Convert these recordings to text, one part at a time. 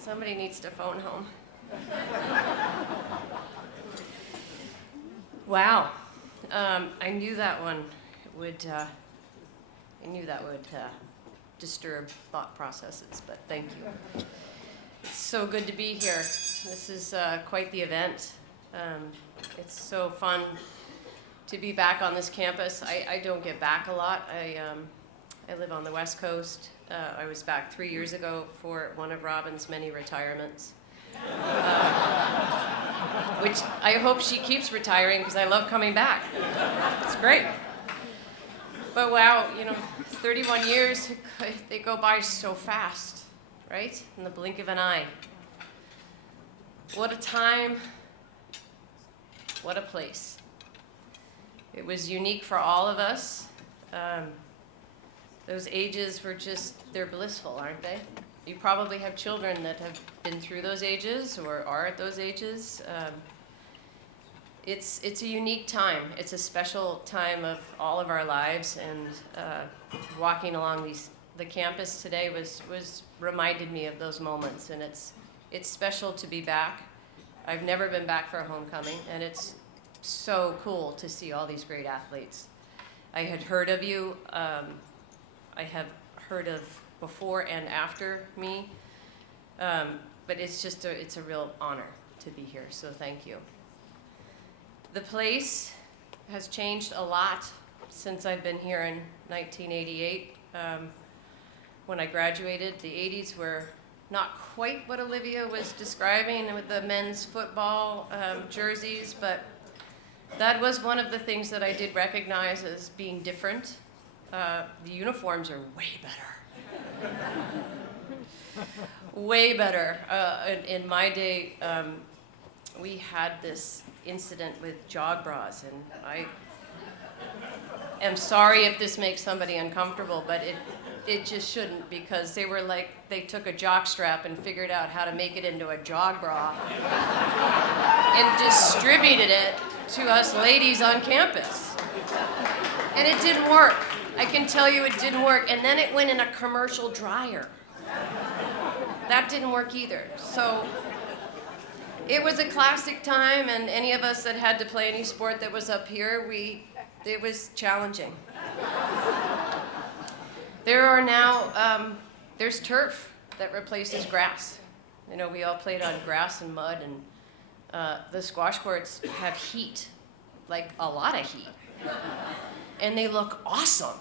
Somebody needs to phone home. Wow. I knew that one would, disturb thought processes, but thank you. It's so good to be here. This is quite the event. It's so fun to be back on this campus. I don't get back a lot. I live on the West Coast. I was back 3 years ago for one of Robin's many retirements, which I hope she keeps retiring because I love coming back. It's great. But wow, 31 years, they go by so fast, right? In the blink of an eye. What a time, what a place. It was unique for all of us. Those ages were they're blissful, aren't they? You probably have children that have been through those ages or are at those ages. It's a unique time. It's a special time of all of our lives, and walking along the campus today was reminded me of those moments, and it's special to be back. I've never been back for a homecoming, and it's so cool to see all these great athletes. I had heard of you. I have heard of before and after me, but it's a real honor to be here, so thank you. The place has changed a lot since I've been here in 1988. When I graduated, the 80s were not quite what Olivia was describing with the men's football jerseys, but that was one of the things that I did recognize as being different. The uniforms are way better. Way better. In my day, we had this incident with jog bras, and I am sorry if this makes somebody uncomfortable, but it just shouldn't, because they took a jock strap and figured out how to make it into a jog bra and distributed it to us ladies on campus. And it didn't work. I can tell you it didn't work. And then it went in a commercial dryer. That didn't work either. So it was a classic time, and any of us that had to play any sport that was up here, it was challenging. There are now, there's turf that replaces grass. We all played on grass and mud, and the squash courts have heat, like a lot of heat. And they look awesome.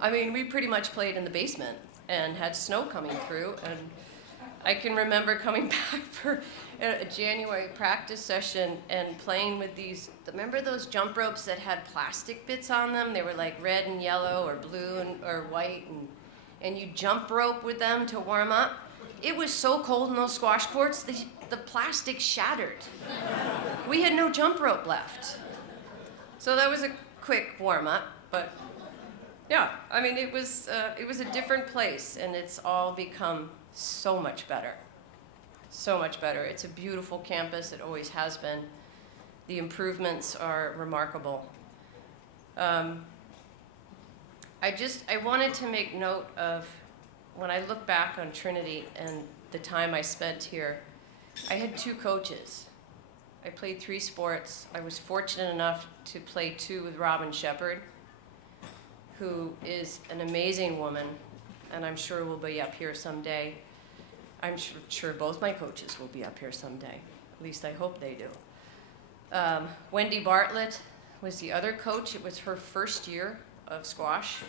I mean, we pretty much played in the basement and had snow coming through, and I can remember coming back for a January practice session and playing with remember those jump ropes that had plastic bits on them? They were like red and yellow or blue or white, and you jump rope with them to warm up. It was so cold in those squash courts, the plastic shattered. We had no jump rope left. So that was a quick warm up, but yeah, I mean, it was a different place, and it's all become so much better. So much better. It's a beautiful campus. It always has been. The improvements are remarkable. I wanted to make note of, when I look back on Trinity and the time I spent here, I had 2 coaches. I played 3 sports. I was fortunate enough to play 2 with Robin Shepherd, who is an amazing woman, and I'm sure will be up here someday. I'm sure both my coaches will be up here someday. At least I hope they do. Wendy Bartlett was the other coach. It was her first year of squash.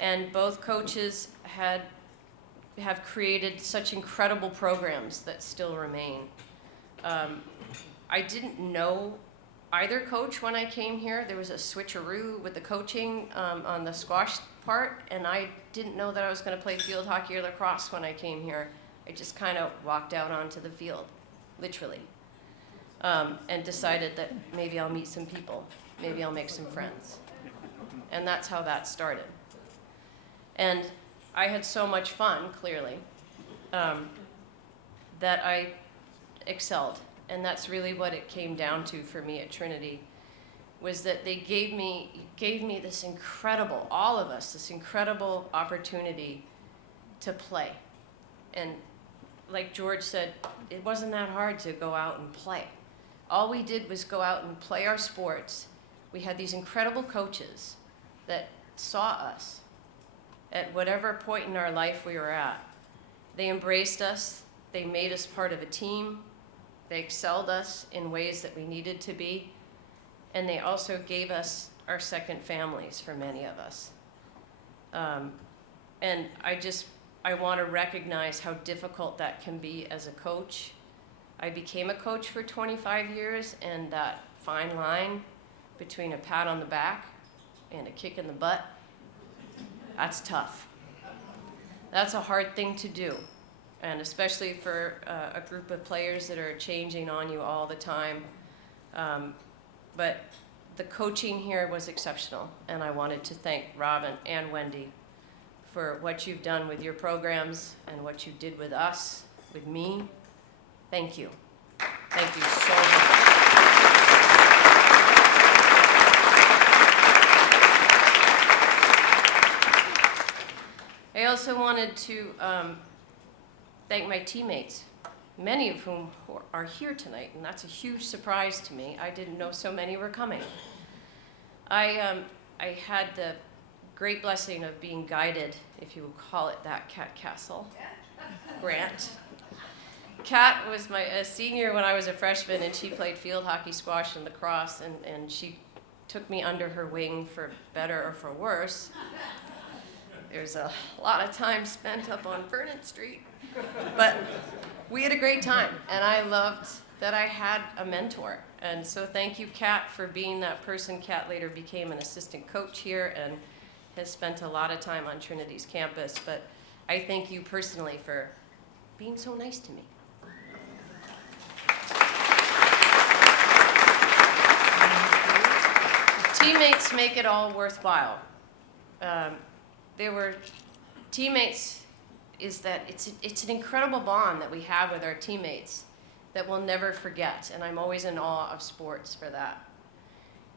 And both coaches have created such incredible programs that still remain. I didn't know either coach when I came here. There was a switcheroo with the coaching on the squash part, and I didn't know that I was going to play field hockey or lacrosse when I came here. I just kind of walked out onto the field, literally, and decided that maybe I'll meet some people, maybe I'll make some friends. And that's how that started. And I had so much fun, clearly, that I excelled. And that's really what it came down to for me at Trinity, was that they gave me this incredible, all of us, this incredible opportunity to play. And like George said, it wasn't that hard to go out and play. All we did was go out and play our sports. We had these incredible coaches that saw us at whatever point in our life we were at. They embraced us. They made us part of a team. They excelled us in ways that we needed to be. And they also gave us our second families for many of us. And I want to recognize how difficult that can be as a coach. I became a coach for 25 years, and that fine line between a pat on the back and a kick in the butt, that's tough. That's a hard thing to do, and especially for a group of players that are changing on you all the time. But the coaching here was exceptional, and I wanted to thank Robin and Wendy for what you've done with your programs and what you did with us, with me. Thank you. Thank you so much. I also wanted to thank my teammates, many of whom are here tonight, and that's a huge surprise to me. I didn't know so many were coming. I had the great blessing of being guided, if you would call it that, Kat Castle, Grant. Kat was a senior when I was a freshman, and she played field hockey, squash, and lacrosse, and she took me under her wing for better or for worse. There's a lot of time spent up on Vernon Street, but we had a great time, and I loved that I had a mentor. And so thank you, Kat, for being that person. Kat later became an assistant coach here and has spent a lot of time on Trinity's campus, but I thank you personally for being so nice to me. Teammates make it all worthwhile. There were teammates, it's an incredible bond that we have with our teammates that we'll never forget, and I'm always in awe of sports for that.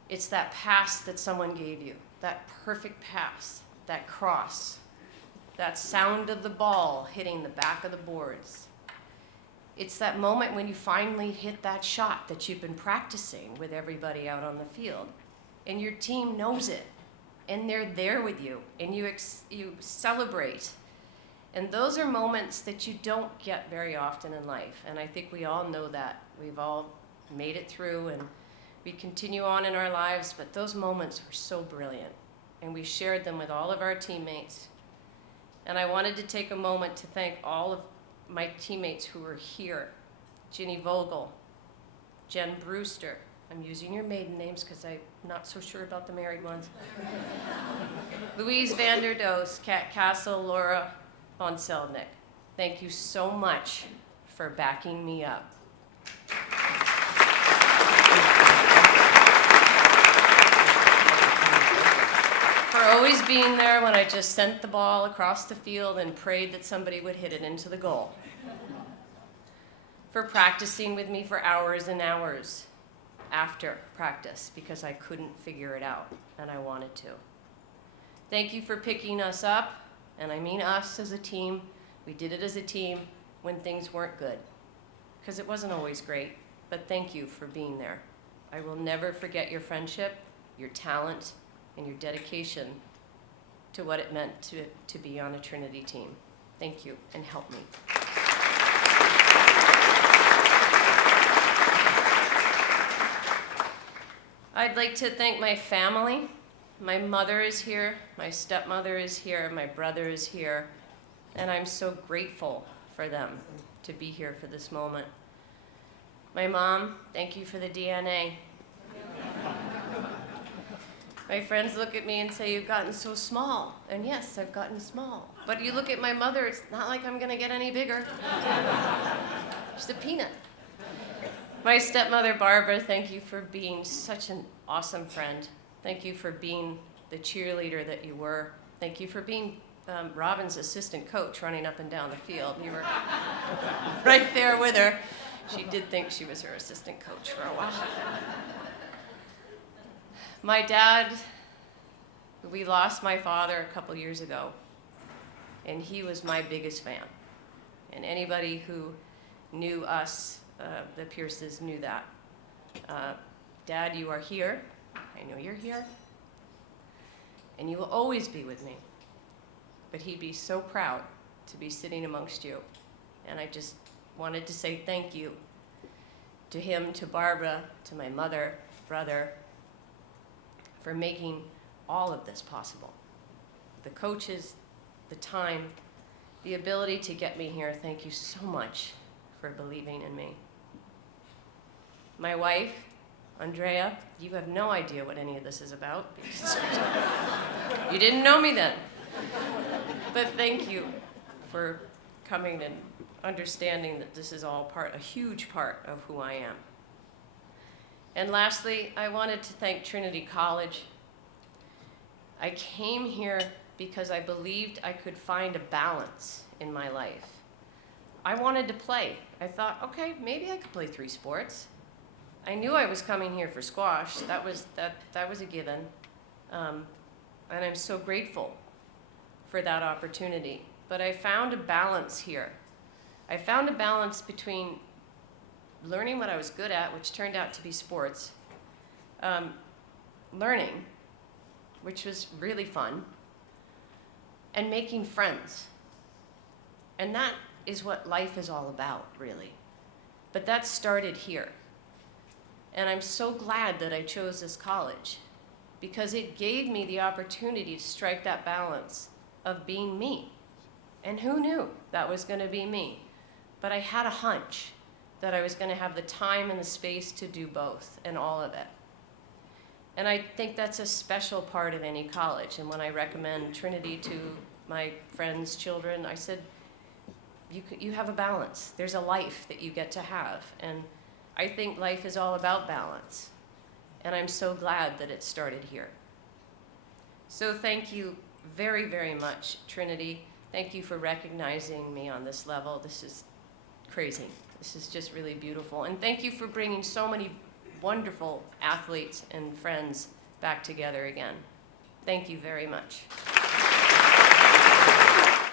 It's that pass that someone gave you, that perfect pass, that cross, that sound of the ball hitting the back of the boards. It's that moment when you finally hit that shot that you've been practicing with everybody out on the field, and your team knows it, and they're there with you, and you celebrate. And those are moments that you don't get very often in life, and I think we all know that. We've all made it through, and we continue on in our lives, but those moments were so brilliant, and we shared them with all of our teammates. And I wanted to take a moment to thank all of my teammates who were here. Ginny Vogel, Jen Brewster. I'm using your maiden names because I'm not so sure about the married ones. Louise Vanderdoes, Kat Castle, Laura von Selnick. Thank you so much for backing me up. For always being there when I just sent the ball across the field and prayed that somebody would hit it into the goal. For practicing with me for hours and hours after practice because I couldn't figure it out and I wanted to. Thank you for picking us up, and I mean us as a team. We did it as a team when things weren't good because it wasn't always great, but thank you for being there. I will never forget your friendship, your talent, and your dedication to what it meant to be on a Trinity team. Thank you, and help me. I'd like to thank my family. My mother is here, my stepmother is here, my brother is here, and I'm so grateful for them to be here for this moment. My mom, thank you for the DNA. My friends look at me and say, you've gotten so small. And yes, I've gotten small. But you look at my mother, it's not like I'm gonna get any bigger. She's a peanut. My stepmother, Barbara, thank you for being such an awesome friend. Thank you for being the cheerleader that you were. Thank you for being Robin's assistant coach, running up and down the field. You were right there with her. She did think she was her assistant coach for a while. My dad, we lost my father a couple years ago, and he was my biggest fan. And anybody who knew us, the Pierces, knew that. Dad, you are here. I know you're here. And you will always be with me. But he'd be so proud to be sitting amongst you. And I just wanted to say thank you to him, to Barbara, to my mother, brother, for making all of this possible. The coaches, the time, the ability to get me here. Thank you so much for believing in me. My wife, Andrea, you have no idea what any of this is about because you didn't know me then. But thank you for coming and understanding that this is all a huge part of who I am. And lastly, I wanted to thank Trinity College. I came here because I believed I could find a balance in my life. I wanted to play. I thought, okay, maybe I could play 3 sports. I knew I was coming here for squash. That was a given. And I'm so grateful for that opportunity. But I found a balance here. I found a balance between learning what I was good at, which turned out to be sports, learning, which was really fun, and making friends. And that is what life is all about, really. But that started here. And I'm so glad that I chose this college because it gave me the opportunity to strike that balance of being me. And who knew that was going to be me? But I had a hunch that I was going to have the time and the space to do both and all of it. And I think that's a special part of any college. And when I recommend Trinity to my friends' children, I said, you have a balance. There's a life that you get to have. And I think life is all about balance. And I'm so glad that it started here. So thank you very, very much, Trinity. Thank you for recognizing me on this level. This is crazy. This is just really beautiful. And thank you for bringing so many wonderful athletes and friends back together again. Thank you very much.